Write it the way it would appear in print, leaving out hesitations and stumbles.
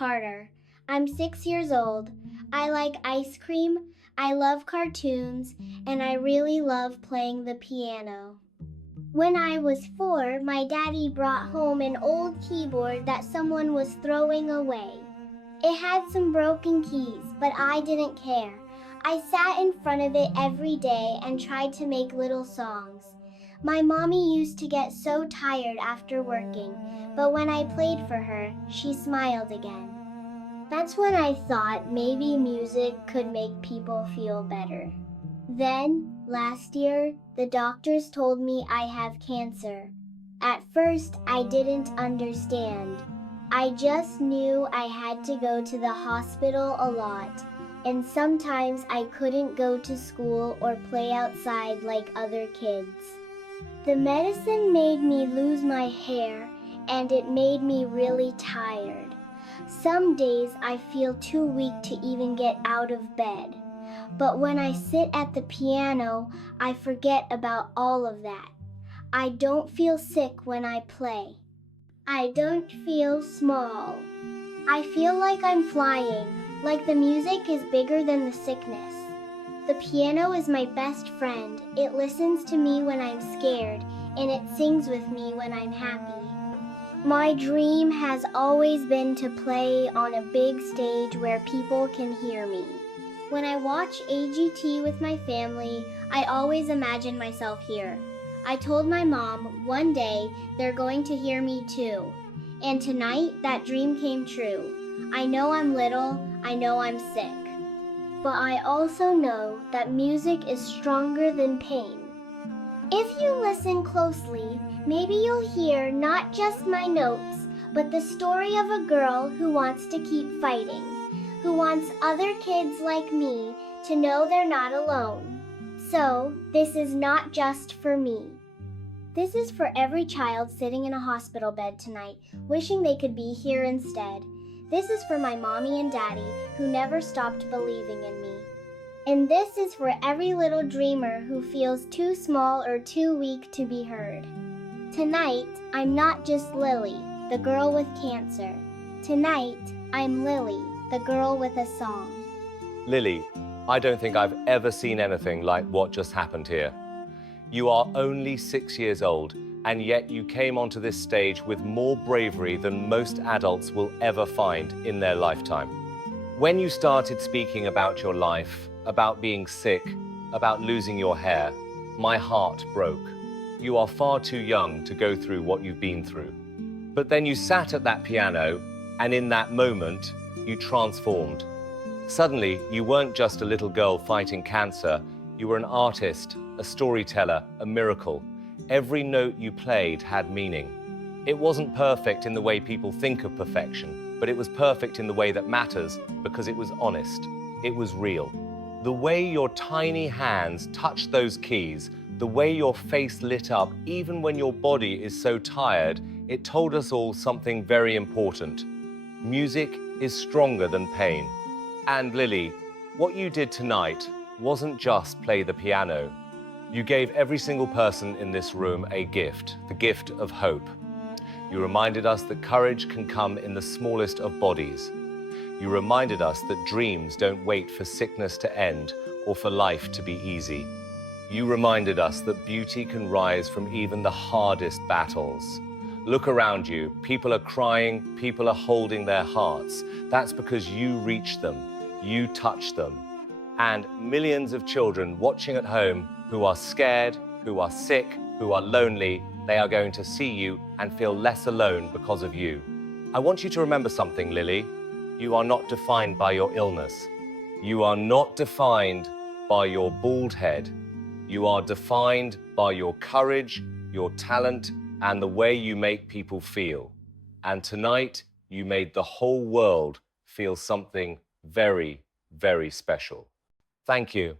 Carter. I'm 6 years old. I like ice cream, I love cartoons, and I really love playing the piano. When I was 4, my daddy brought home an old keyboard that someone was throwing away. It had some broken keys, but I didn't care. I sat in front of it every day and tried to make little songs. My mommy used to get so tired after working, but when I played for her, she smiled again. That's when I thought maybe music could make people feel better. Then, last year, the doctors told me I have cancer. At first, I didn't understand. I just knew I had to go to the hospital a lot, and sometimes I couldn't go to school or play outside like other kids. The medicine made me lose my hair, and it made me really tired. Some days I feel too weak to even get out of bed. But when I sit at the piano, I forget about all of that. I don't feel sick when I play. I don't feel small. I feel like I'm flying, like the music is bigger than the sickness. The piano is my best friend. It listens to me when I'm scared, and it sings with me when I'm happy. My dream has always been to play on a big stage where people can hear me. When I watch AGT with my family, I always imagine myself here. I told my mom one day they're going to hear me too. And tonight, that dream came true. I know I'm little, I know I'm sick. But I also know that music is stronger than pain. If you listen closely, maybe you'll hear not just my notes, but the story of a girl who wants to keep fighting, who wants other kids like me to know they're not alone. So, this is not just for me. This is for every child sitting in a hospital bed tonight, wishing they could be here instead. This is for my mommy and daddy, who never stopped believing in me. And this is for every little dreamer who feels too small or too weak to be heard. Tonight, I'm not just Lily, the girl with cancer. Tonight, I'm Lily, the girl with a song. Lily, I don't think I've ever seen anything like what just happened here. You are only 6 years old, and yet you came onto this stage with more bravery than most adults will ever find in their lifetime. When you started speaking about your life, about being sick, about losing your hair, my heart broke. You are far too young to go through what you've been through. But then you sat at that piano, and in that moment, you transformed. Suddenly, you weren't just a little girl fighting cancer, you were an artist, a storyteller, a miracle. Every note you played had meaning. It wasn't perfect in the way people think of perfection, but it was perfect in the way that matters because it was honest. It was real. The way your tiny hands touched those keys, the way your face lit up, even when your body is so tired, it told us all something very important. Music is stronger than pain. And Lily, what you did tonight wasn't just play the piano. You gave every single person in this room a gift, the gift of hope. You reminded us that courage can come in the smallest of bodies. You reminded us that dreams don't wait for sickness to end or for life to be easy. You reminded us that beauty can rise from even the hardest battles. Look around you. People are crying. People are holding their hearts. That's because you reached them. You touched them. And millions of children watching at home who are scared, who are sick, who are lonely, they are going to see you and feel less alone because of you. I want you to remember something, Lily. You are not defined by your illness. You are not defined by your bald head. You are defined by your courage, your talent, and the way you make people feel. And tonight, you made the whole world feel something very, very special. Thank you.